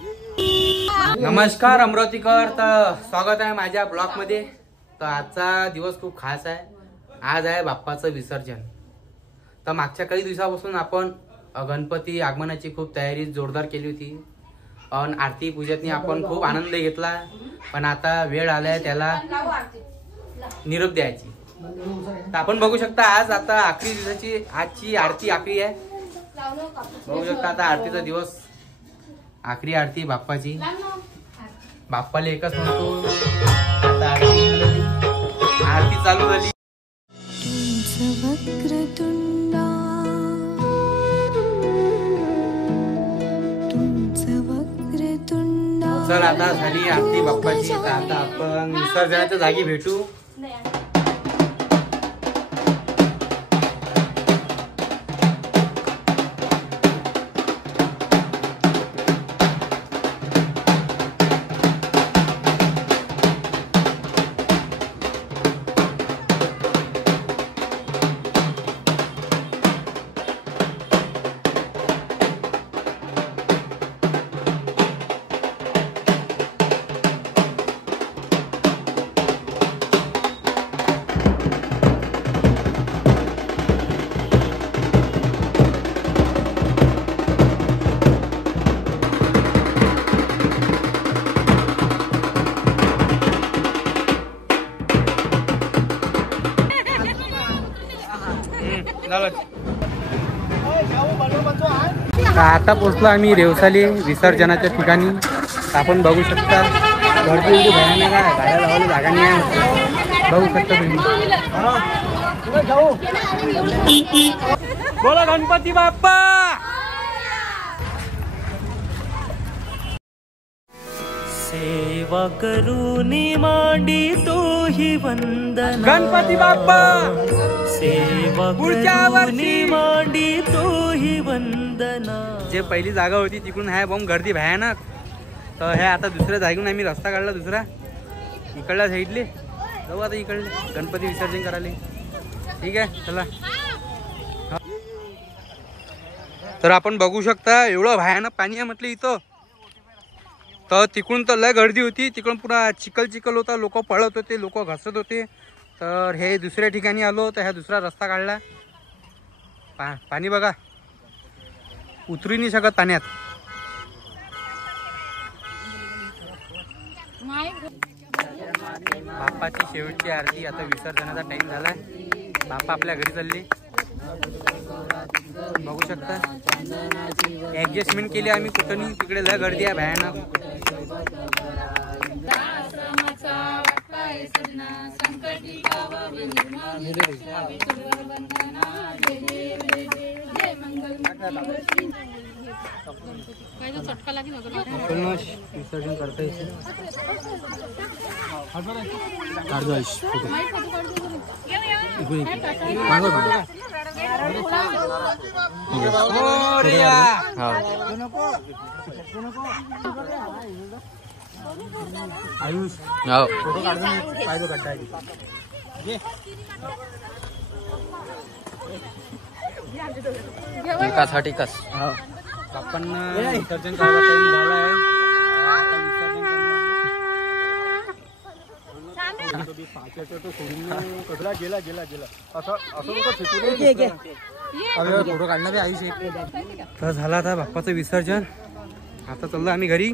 नमस्कार अमरावतीकर, तर स्वागत आहे माझ्या ब्लॉग मध्ये। तर आजचा दिवस खूप खास आहे। आज आहे बाप्पाचं विसर्जन। तर मागच्या काही दिवसापासून आपण गणपती आगमनाची खूप तयारी जोरदार केली होती आणि आरती पूजेतनी आपण खूप आनंद घेतला, पण आता वेळ आलाय त्याला निरोप द्यायची। तर आपण बघू शकता आज आता आखरी दिवसाची आजची आरती आखरी आहे। बघू शकता आता आरतीचा दिवस, आखरी आरती बाप्पाची। बाप्पाला एकच म्हणतो, आता आरती चालू झाली। चल आता झाली आरती बाप्पाची, तर आता आपण विसर्जनाच्या जागी भेटू। आता पोहोचलो आम्ही रेवसाली विसर्जनाच्या ठिकाणी। आपण बघू शकता गर्दी एवढी भयानक आहे, गाड्या लावायला जागा नाही आहे। बघू शकता तुम्ही। बोला गणपती बाप्पा। सेवा करूनी मांडी तोही वंदना, गणपती बाप्पा सेवा करूनी मांडी तोही वंदना। जे पहिली जागा होती तिकडून आहे बॉम्ब गर्दी भयानक, तर हे आता दुसऱ्या जागेहून आम्ही रस्ता काढला दुसरा इकडल्या साईडले। जाऊ आता इकडले गणपती विसर्जन करायला। ठीक आहे चला। तर आपण बघू शकता एवढं भयानक पाणी आहे म्हटलं इथं। तर तिकडून तर लय गर्दी होती, तिकडून पुरा चिखल चिखल होता, लोक पळत होते, लोक घसरत होते। तर हे दुसऱ्या ठिकाणी आलो तर ह्या दुसरा रस्ता काढला। पाणी बघा, उतरू नाही शकत पाण्यात। बाप्पाची शेवटची आरती, आता विसर्जनाचा टाइम झालाय। बाप्पा आपल्या घरी चालले, बघू शकता। ऍडजस्टमेंट केली आम्ही, कुठं नाही, तिकडे लय गर्दी आहे भयानक। विसर्जन करता आयुष फोटो काढून पाहिजे गड्डा एकासाठी कस बाप्पांना विसर्जन करायला टाइम झालाय। फोटो काढणार आयुष। तर झाला आता बाप्पाचं विसर्जन, आता चाललो आम्ही घरी।